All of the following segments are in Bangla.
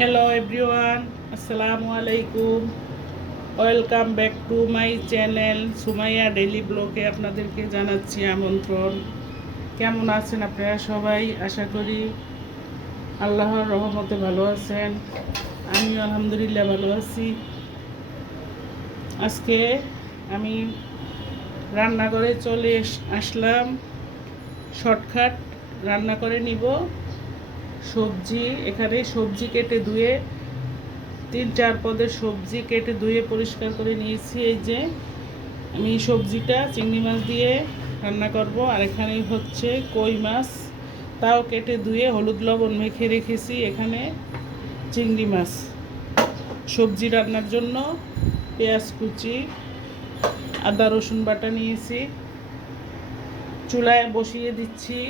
হ্যালো এভরিওয়ান, আসসালামু আলাইকুম। Welcome back to my channel Sumaiya daily ব্লগে আপনাদেরকে জানাচ্ছি আমন্ত্রণ। কেমন আছেন আপনারা সবাই? আশা করি আল্লাহর রহমতে ভালো আছেন। আমিও আলহামদুলিল্লাহ ভালো আছি। আজকে আমি রান্নাঘরে চলে আসলাম। শর্টকাট রান্না করে নিব। সবজি এখানে সবজি কেটে ধুয়ে 3-4 পদের সবজি কেটে ধুয়ে পরিষ্কার করে নিয়েছি। এই যে আমি সবজিটা চিংড়ি মাছ দিয়ে রান্না করব। আর এখানে হচ্ছে কই মাছ, তাও কেটে ধুয়ে হলুদ লবণ মেখে রেখেছি। এখানে চিংড়ি মাছ। সবজি রান্নার জন্য পেঁয়াজ কুচি, আদা রসুন বাটা নিয়েছি। চুলায় বসিয়ে দিচ্ছি।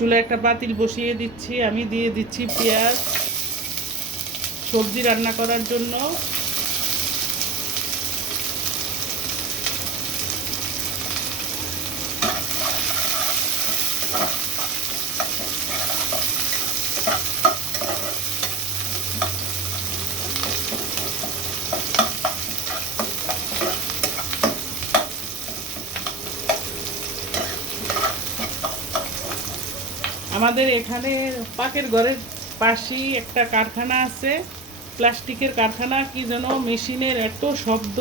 চুলায় একটা পাতিল বসিয়ে দিচ্ছি। আমি দিয়ে দিচ্ছি পেঁয়াজ। সবজি রান্না করার জন্য আমাদের এখানে পাকের ঘরের পাশেই একটা কারখানা আছে, প্লাস্টিকের কারখানা। কি যেন মেশিনের এত শব্দ,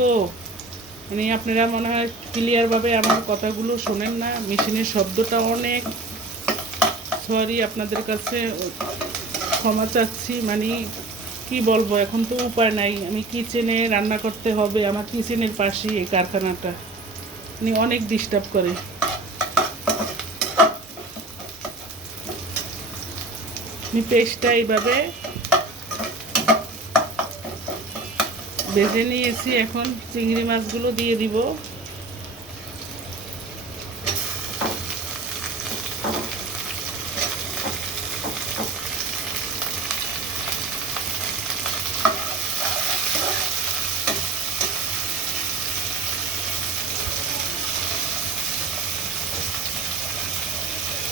মানে আপনারা মনে হয় ক্লিয়ারভাবে আমার কথাগুলো শোনেন না। মেশিনের শব্দটা অনেক। সরি, আপনাদের কাছে ক্ষমা চাচ্ছি। মানে কি বলবো, এখন তো উপায় নাই। আমি কিচেনে রান্না করতে হবে, আমার কিচেনের পাশেই এই কারখানাটা। মানে অনেক ডিস্টার্ব করে। আমি পেস্টটা এইভাবে ভেজে নিয়েছি। এখন চিংড়ি মাছগুলো দিয়ে দিব।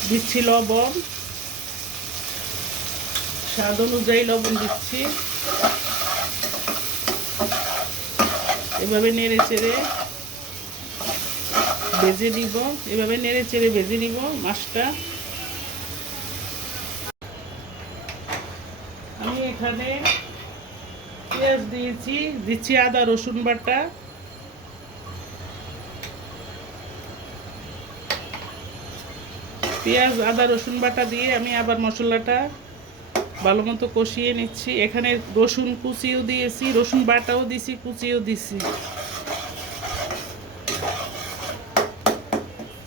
দিচ্ছি লবণ, স্বাদ অনুযায়ী লবণ দিচ্ছি। এভাবে নেড়ে চেড়ে ভেজে নিব। এভাবে নেড়ে চেড়ে ভেজে নিব মাছটা। আমি এখানে পেঁয়াজ দিচ্ছি আদা রসুন বাটা। পেঁয়াজ আদা রসুন বাটা দিয়ে আমি আবার মশলাটা ভালো মতো কষিয়ে নিচ্ছি। এখানে রসুন কুচিও দিয়েছি, রসুন বাটাও দিছি, কুচিও দিছি।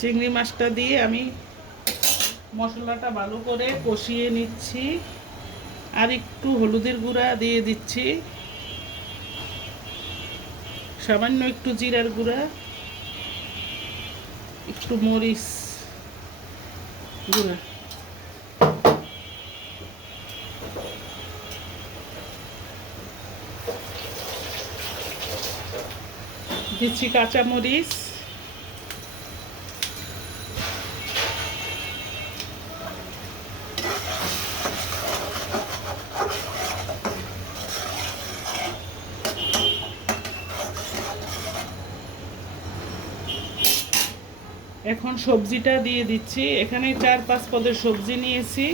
চিংড়ি মাছটা দিয়ে আমি মশলাটা ভালো করে কষিয়ে নিচ্ছি। আর একটু হলুদের গুঁড়া দিয়ে দিচ্ছি, সামান্য একটু জিরার গুঁড়া, একটু মরিচ গুঁড়া দিচ্ছি, কাঁচামরিচ। এখন সবজিটা দিয়ে দিচ্ছি। এখানে 4-5 পদের সবজি নিয়েছি।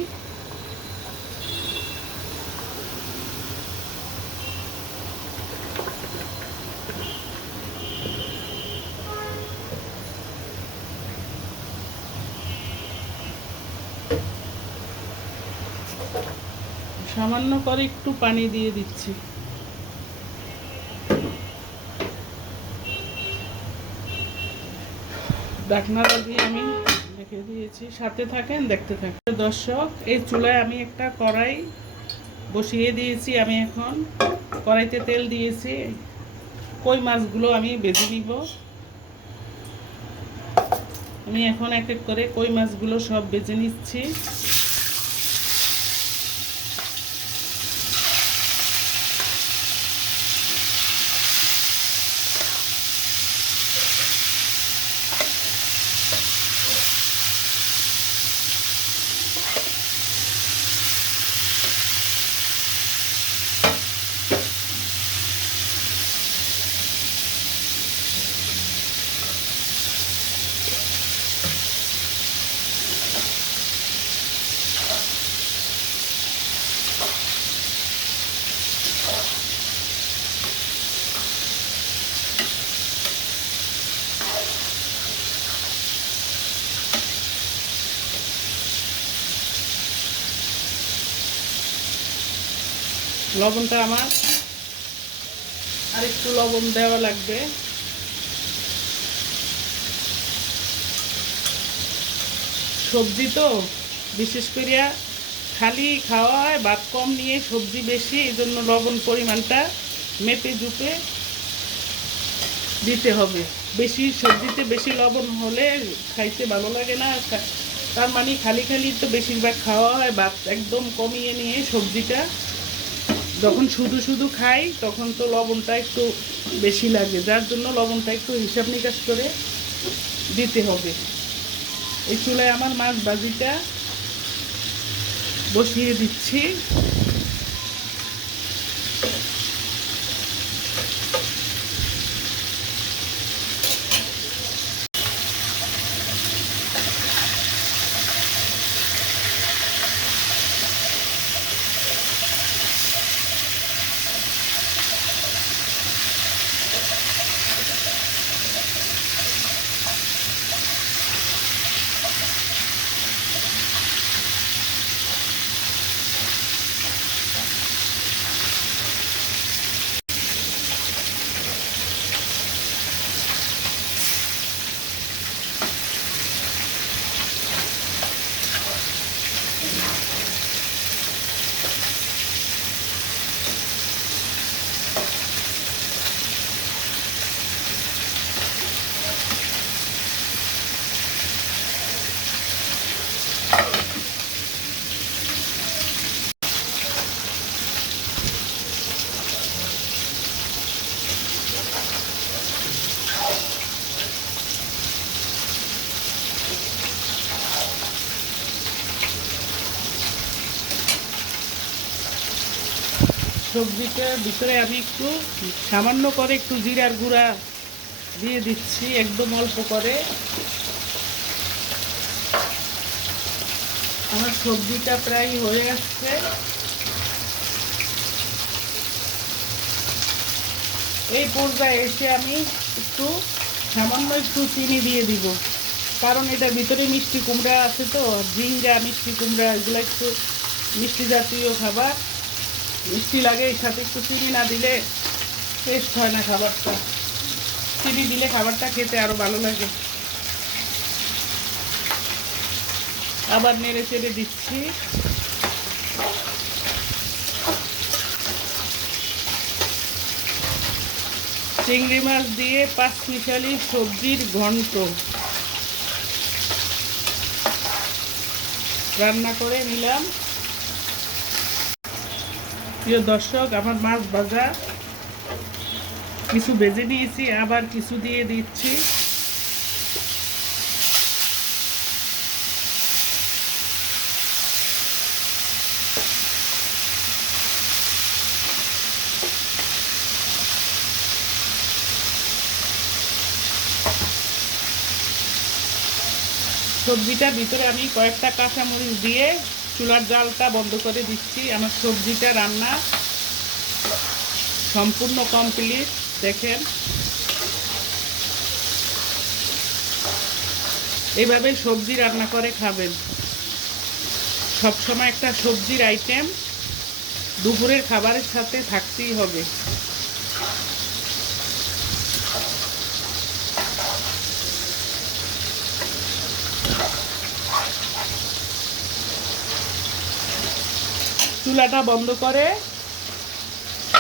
সামান্য করে একটু পানি দিয়ে দিচ্ছি। ঢাকনাটা দিয়ে আমি রেখে দিয়েছি। সাথে থাকেন, দেখতে থাকেন দর্শক। এই চুলায় আমি একটা কড়াই বসিয়ে দিয়েছি। আমি এখন কড়াইতে তেল দিয়েছি। কই মাছগুলো আমি ভেজে নিব। আমি এখন এক এক করে কই মাছগুলো সব ভেজে নিচ্ছি। লবণটা আমার আর একটু লবণ দেওয়া লাগবে। সবজি তো বিশেষ করিয়া খালি খাওয়া হয়, ভাত কম নিয়ে সবজি বেশি, এই জন্য লবণ পরিমাণটা মেপে জুপে দিতে হবে। বেশি সবজিতে বেশি লবণ হলে খাইতে ভালো লাগে না। তার মানে খালি খালি তো বেশিরভাগ খাওয়া হয়, ভাত একদম কমিয়ে নিয়ে সবজিটা যখন শুধু শুধু খাই তখন তো লবণটা একটু বেশি লাগে, যার জন্য লবণটা একটু হিসাব নিকাশ করে দিতে হবে। এই চুলায় আমার মাছ ভাজিটা বসিয়ে দিচ্ছি। সবজিটার ভিতরে আমি একটু সামান্য করে একটু জিরার গুঁড়া দিয়ে দিচ্ছি, একদম অল্প করে। আমার সবজিটা প্রায় হয়ে আসছে। এই পর্যায়ে এসে আমি একটু সামান্য একটু চিনি দিয়ে দিব, কারণ এটার ভিতরে মিষ্টি কুমড়া আছে তো, ঝিঙ্গা মিষ্টি কুমড়া এগুলো একটু মিষ্টি জাতীয় খাবার, মিষ্টি লাগে। এর সাথে একটু চিনি না দিলে টেস্ট হয় না খাবারটা, চিনি দিলে খাবারটা খেতে আরও ভালো লাগে। আবার নেড়ে চেড়ে দিচ্ছি। চিংড়ি মাছ দিয়ে পাঁচমিশালি সবজির ঘন্ট রান্না করে নিলাম। প্রিয় দর্শক, আমার মাছ ভাজা কিছু ভেজে নিয়েছি, আবার কিছু দিয়ে দিচ্ছি। সবজিটার ভিতরে আমি কয়েকটা কাঁচামরিচ দিয়ে চুলার জালটা বন্ধ করে দিচ্ছি। আমার সবজিটা রান্না সম্পূর্ণ কমপ্লিট। দেখেন, এইভাবে সবজি রান্না করে খাবেন। সবসময় একটা সবজির আইটেম দুপুরের খাবারের সাথে থাকতেই হবে। চুলাটা বন্ধ করে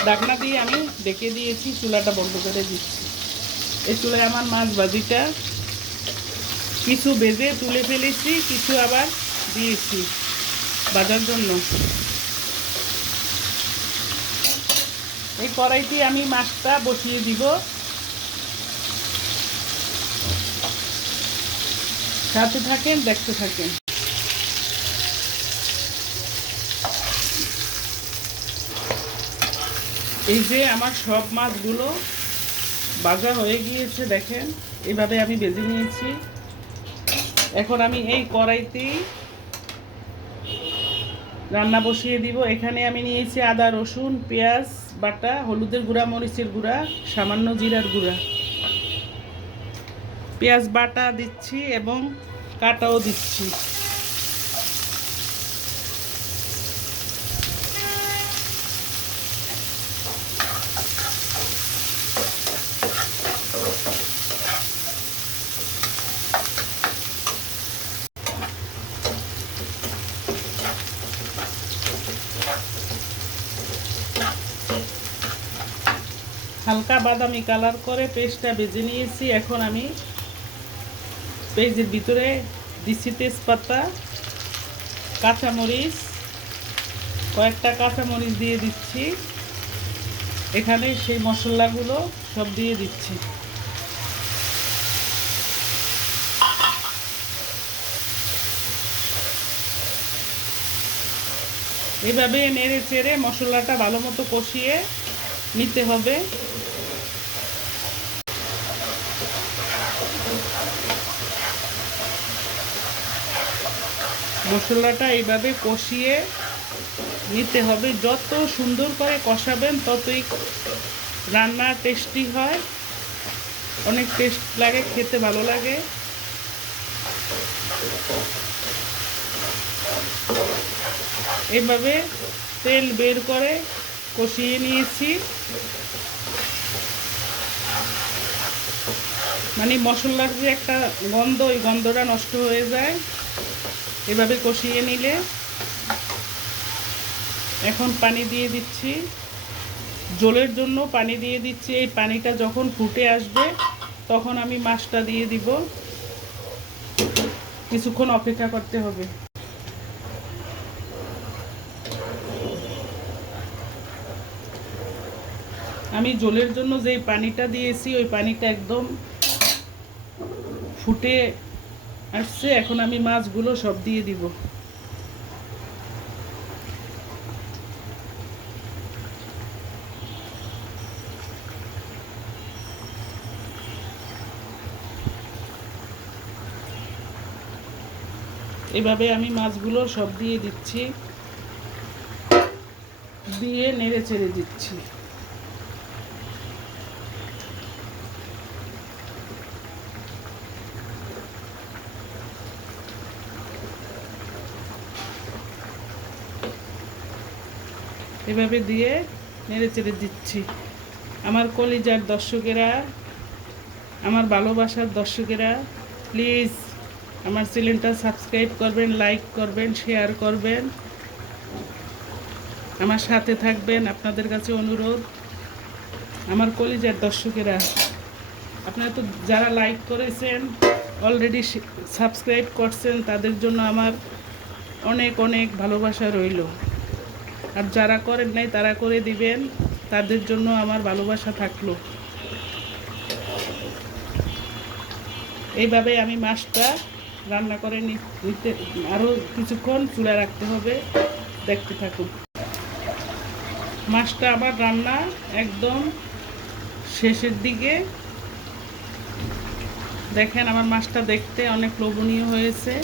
ঢাকনা দিয়ে আমি ডেকে দিয়েছি, চুলাটা বন্ধ করে দিচ্ছি। এই চুলায় আমার মাছ ভাজিটা কিছু ভেজে তুলে ফেলেছি, কিছু আবার দিয়েছি ভাজার জন্য। এই কড়াইতে আমি মাছটা বসিয়ে দিব। সাথে থাকেন, দেখতে থাকেন। এই যে আমার সব মাছগুলো ভাজা হয়ে গিয়েছে, দেখেন এইভাবে আমি ভেজে নিয়েছি। এখন আমি এই কড়াইতেই রান্না বসিয়ে দিব। এখানে আমি নিয়েছি আদা রসুন পেঁয়াজ বাটা, হলুদের গুঁড়া মরিচের গুঁড়া, সামান্য জিরার গুঁড়া। পেঁয়াজ বাটা দিচ্ছি এবং কাটাও দিচ্ছি। হালকা বাদামি কালার করে পেস্টটা ভেজে নিয়েছি। এখন আমি পেস্টের ভিতরে দিচ্ছি তেজপাতা, কাঁচামরিচ, কয়েকটা কাঁচামরিচ দিয়ে দিচ্ছি। এখানে সেই মশলাগুলো সব দিয়ে দিচ্ছি। এভাবে নেড়ে চেড়ে মশলাটা ভালো মতো কষিয়ে নিতে হবে। মশলাটা এইভাবে কষিয়ে নিতে হবে। যত সুন্দর করে কষাবেন ততই রান্না টেস্টি হয়, অনেক টেস্ট লাগে, খেতে ভালো লাগে। এভাবে তেল বের করে কষিয়ে নিয়েছি, মানে মশলার যে একটা গন্ধ, ওই গন্ধটা নষ্ট হয়ে যায় এভাবে কষিয়ে নিলে। এখন পানি দিয়ে দিচ্ছি, ঝোলের জন্য পানি দিয়ে দিচ্ছি। এই পানিটা যখন ফুটে আসবে তখন আমি মাছটা দিয়ে দিব। কিছুক্ষণ অপেক্ষা করতে হবে। আমি ঝোলের জন্য যেই পানিটা দিয়েছি ওই পানিটা একদম ফুটে আসছে। এখন আমি মাছগুলো সব দিয়ে দিব। এভাবে আমি মাছগুলো সব দিয়ে দিচ্ছি, দিয়ে নেড়ে চেড়ে দিচ্ছি। এভাবে দিয়ে নেড়ে চেড়ে দিচ্ছি। আমার কলিজার দর্শকেরা, আমার ভালোবাসার দর্শকেরা, প্লিজ আমার চ্যানেলটা সাবস্ক্রাইব করবেন, লাইক করবেন, শেয়ার করবেন, আমার সাথে থাকবেন। আপনাদের কাছে অনুরোধ, আমার কলিজার দর্শকেরা, আপনারা তো যারা লাইক করেছেন, অলরেডি সাবস্ক্রাইব করছেন, তাদের জন্য আমার অনেক অনেক ভালোবাসা রইল। আর যারা করেন নাই তারা করে দিবেন, তাদের জন্য আমার ভালোবাসা থাকলো। এইভাবে আমি মাছটা রান্না করে নিতে আরও কিছুক্ষণ চুলায় রাখতে হবে। দেখতে থাকুন। মাছটা আবার রান্না একদম শেষের দিকে। দেখেন আমার মাছটা দেখতে অনেক লোভনীয় হয়েছে।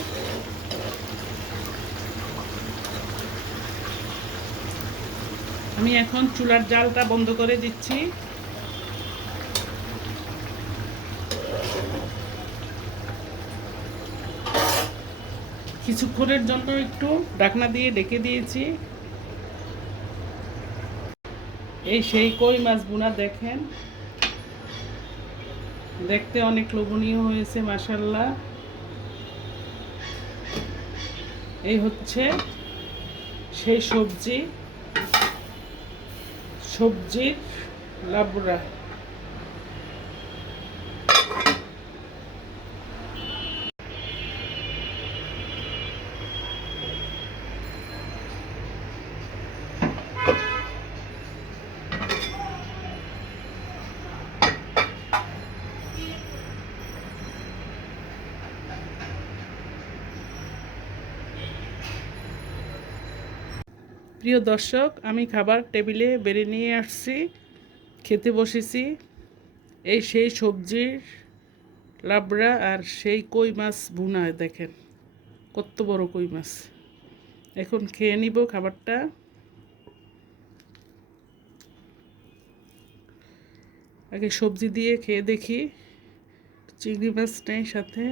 আমি এখন চুলার জালটা বন্ধ করে দিচ্ছি। কিছুক্ষণের জন্য একটু ঢাকনা দিয়ে ঢেকে দিয়েছি। এই সেই কই মাছ ভুনা, দেখেন দেখতে অনেক লোভনীয় হয়েছে মাশাআল্লাহ। এই হচ্ছে সেই সবজির লাবড়া। প্রিয় দর্শক, আমি খাবার টেবিলে বেড়ে নিয়ে আসছি, খেতে বসেছি। এই সেই সবজির লাবড়া আর সেই কই মাছ ভুনা, দেখেন কত বড় কই মাছ। এখন খেয়ে নিব খাবারটা। আগে সবজি দিয়ে খেয়ে দেখি, চিংড়ি মাছ নেই সাথে।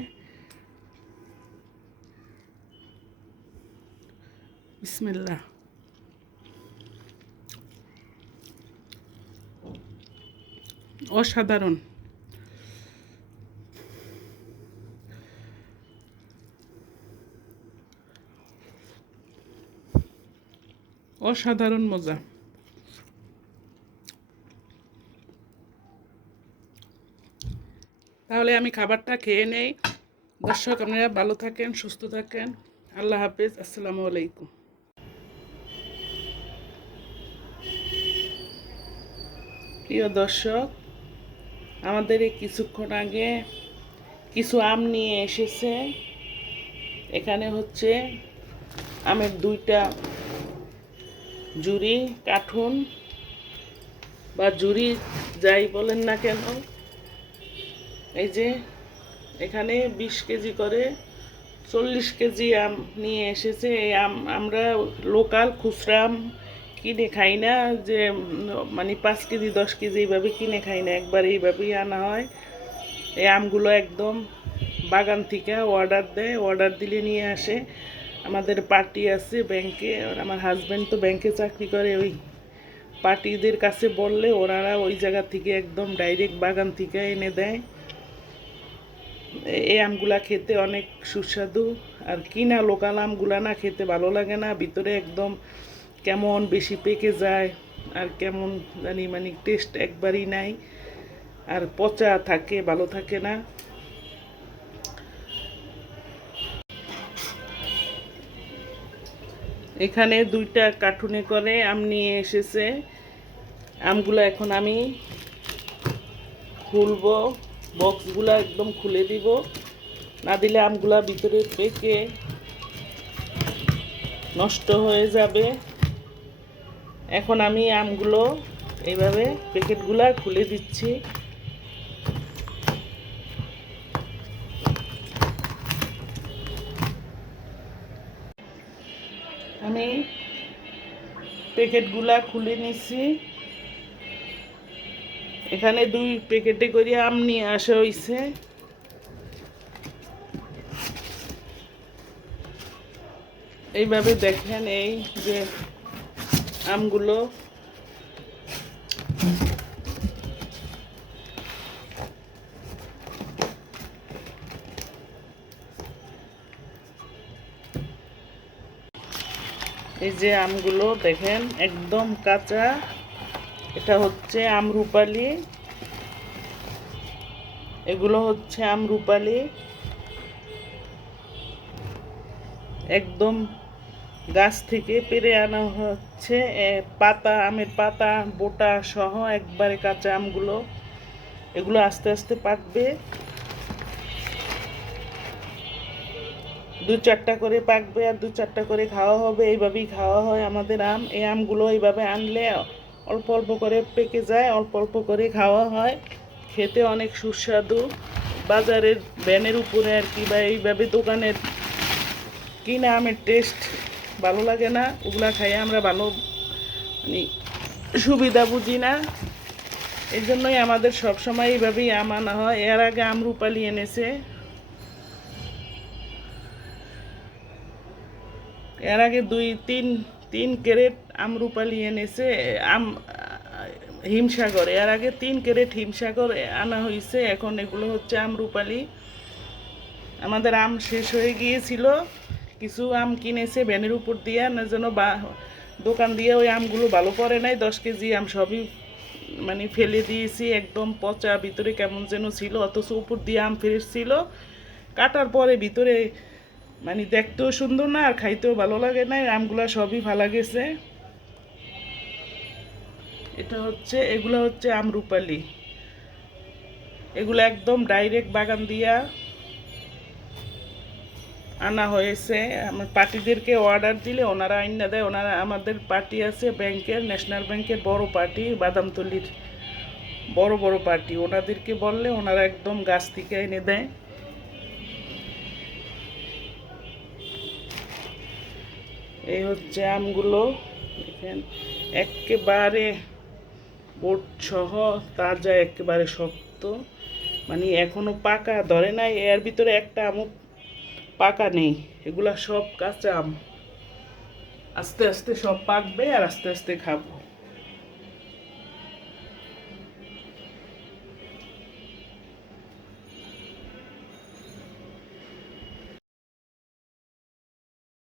বিসমিল্লাহ। অসাধারণ, অসাধারণ মজা। তাহলে আমি খাবারটা খেয়ে নেই। দর্শক, আপনারা ভালো থাকেন, সুস্থ থাকেন। আল্লাহ হাফেজ। আসসালামু আলাইকুম। প্রিয় দর্শক, আমাদের এই কিছুক্ষণ আগে কিছু আম নিয়ে এসেছে। এখানে হচ্ছে আমের 2টা জুড়ি, কাঠুন বা জুড়ি যাই বলেন না কেন। এই যে এখানে 20 কেজি করে 40 কেজি আম নিয়ে এসেছে। এই আম আমরা লোকাল খুচরা আম কিনে খাই না, যে মানে 5 কেজি 10 কেজি এইভাবে কিনে খাই না, একবার এইভাবেই আনা হয়। এই আমগুলো একদম বাগান থেকে অর্ডার দেয়, অর্ডার দিলে নিয়ে আসে। আমাদের পার্টি আছে ব্যাংকে, আমার হাজব্যান্ড তো ব্যাংকে চাকরি করে, ওই পার্টিদের কাছে বললে ওনারা ওই জায়গা থেকে একদম ডাইরেক্ট বাগান থেকে এনে দেয়। এই আমগুলা খেতে অনেক সুস্বাদু, আর কিনা লোকাল আমগুলা না খেতে ভালো লাগে না, ভিতরে একদম কেমন বেশি পেকে যায়, আর কেমন জানি মানে টেস্ট একবারই নাই, আর পচা থাকে, ভালো থাকে না। এখানে 2টা কার্টুনে করে আম নিয়ে এসেছে। আমগুলো এখন আমি খুলবো, বক্সগুলো একদম খুলে দিব, না দিলে আমগুলা ভিতরে পেকে নষ্ট হয়ে যাবে। এখন আমি আমগুলো এইভাবে প্যাকেটগুলা খুলে দিচ্ছি। আমি প্যাকেটগুলা খুলে নিচ্ছি। এখানে 2 প্যাকেটে করে আম নিয়ে আসা হয়েছে। এইভাবে দেখেন, এই যে আমগুলো এই যে আমগুলো দেখেন একদম কাঁচা। এটা হচ্ছে আমরুপালি, এগুলো হচ্ছে আমরুপালি, একদম গাছ থেকে পেড়ে আনা হচ্ছে। পাতা, আমের পাতা বোটা সহ একবারে কাঁচা আমগুলো। এগুলো আস্তে আস্তে পাকবে, 2-4টা করে পাকবে আর 2-4টা করে খাওয়া হবে। এইভাবেই খাওয়া হয় আমাদের আম। এই আমগুলো এইভাবে আনলে অল্প অল্প করে পেকে যায়, অল্প অল্প করে খাওয়া হয়, খেতে অনেক সুস্বাদু। বাজারের ভ্যানের উপরে আর কি, বা এইভাবে দোকানের কিনা আমের টেস্ট ভালো লাগে না। ওগুলা খাইয়ে আমরা ভালো মানে সুবিধা বুঝি না, এই জন্যই আমাদের সবসময় এইভাবেই আম আনা হয়। এর আগে আমরুপালি এনেছে, এর আগে 2-3 ক্যারেট আমরুপালি এনেছে। হিমসাগর, এর আগে 3 ক্যারেট হিমসাগর আনা হয়েছে। এখন এগুলো হচ্ছে আমরুপালি। আমাদের আম শেষ হয়ে গিয়েছিল, কিছু আম কিনেছে ভ্যানের উপর দিয়ে, না যেন দোকান দিয়ে ওই আমগুলো ভালো পড়ে নাই। 10 কেজি আম সবই মানে ফেলে দিয়েছি, একদম পচা, ভিতরে কেমন যেন ছিল, অথচ উপর দিয়ে আম ফ্রেশ ছিল। কাটার পরে ভিতরে মানে দেখতেও সুন্দর না, আর খাইতেও ভালো লাগে না, আমগুলা সবই ভালো গেছে। এটা হচ্ছে, এগুলো হচ্ছে আমরুপালি, এগুলো একদম ডাইরেক্ট বাগান দিয়া আনা হয়েছে। আমার পার্টিদেরকে অর্ডার দিলে ওনারা আইনা দেয়। ওনারা, আমাদের পার্টি আছে ব্যাংকের, ন্যাশনাল ব্যাংকের বড় পার্টি, বাদামতলির বড় বড় পার্টি, ওনাদেরকে বললে ওনারা একদম গাছ থেকে এনে দেয়। এই হচ্ছে আমগুলো, দেখেন একেবারে বোট সহ তাজা, একেবারে শক্ত, মানে এখনো পাকা ধরে নাই, এর ভিতরে একটা আমও পাকা নেই, এগুলা সব কাঁচা আম। আস্তে আস্তে সব পাকবে আর আস্তে আস্তে খাবো।